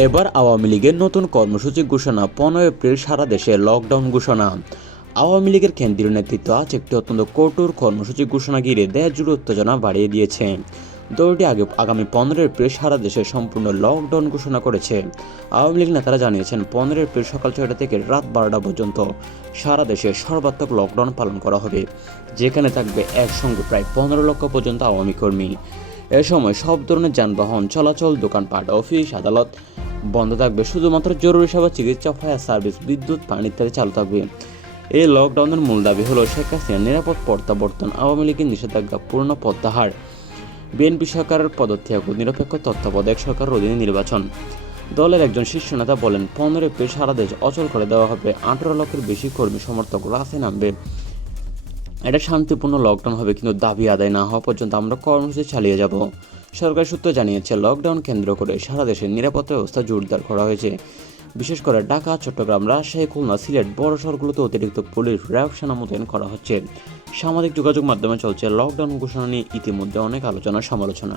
এবার আওয়ামী লীগের নতুন কর্মসূচি ঘোষণা। 15 এপ্রিল সারা দেশে লকডাউন ঘোষণা। আওয়ামী লীগের কেন্দ্রীয় নেতৃত্ব আজ একটি অত্যন্ত কঠোর কর্মসূচি ঘোষণা ঘিরে দেশ জুড়ে উত্তেজনা বাড়িয়ে দিয়েছে। দলটি আগামী 15 এপ্রিল সারা দেশে সম্পূর্ণ লকডাউন ঘোষণা করেছে। আওয়ামী লীগ নেতারা জানিয়েছেন 15 এপ্রিল সকাল 6টা থেকে রাত 12টা পর্যন্ত সারা দেশে সর্বাত্মক লকডাউন পালন করা হবে, যেখানে থাকবে একসঙ্গে প্রায় 15 লক্ষ পর্যন্ত আওয়ামী কর্মী। এ সময় সব ধরনের যানবাহন চলাচল, দোকানপাট, অফিস, আদালত বন্ধ থাকবে। শুধুমাত্র জরুরি সেবা, চিকিৎসা, ফায়ার সার্ভিস, বিদ্যুৎ, পানি ইত্যাদি চালু থাকবে। এই লকডাউনের মূল দাবি হলো শেখ হাসিনার নিরাপদ প্রত্যাবর্তন, আওয়ামী লীগের নিষেধাজ্ঞা পূর্ণ প্রত্যাহার, বিএনপি সরকারের পদত্যাগ ও নিরপেক্ষ তত্ত্বাবধায়ক সরকারের অধীনে নির্বাচন। দলের একজন শীর্ষ নেতা বলেন, 15 এপ্রিল সারা দেশ অচল করে দেওয়া হবে। 18 লক্ষের বেশি কর্মী সমর্থক রাস্তায় নামবে। এটা শান্তিপূর্ণ লকডাউন হবে, কিন্তু দাবি আদায় না হওয়া পর্যন্ত আমরা কর্মসূচি চালিয়ে যাব। সরকারি সূত্র জানিয়েছে, লকডাউন কেন্দ্র করে সারা দেশে নিরাপত্তা ব্যবস্থা জোরদার করা হয়েছে। বিশেষ করে ঢাকা, চট্টগ্রাম, রাজশাহী, খুলনা, সিলেট বড় শহরগুলোতে অতিরিক্ত পুলিশ, র্যাব, সেনা মোতায়েন করা হচ্ছে। সামাজিক যোগাযোগ মাধ্যমে চলছে লকডাউন ঘোষণা নিয়ে ইতিমধ্যে অনেক আলোচনা সমালোচনা।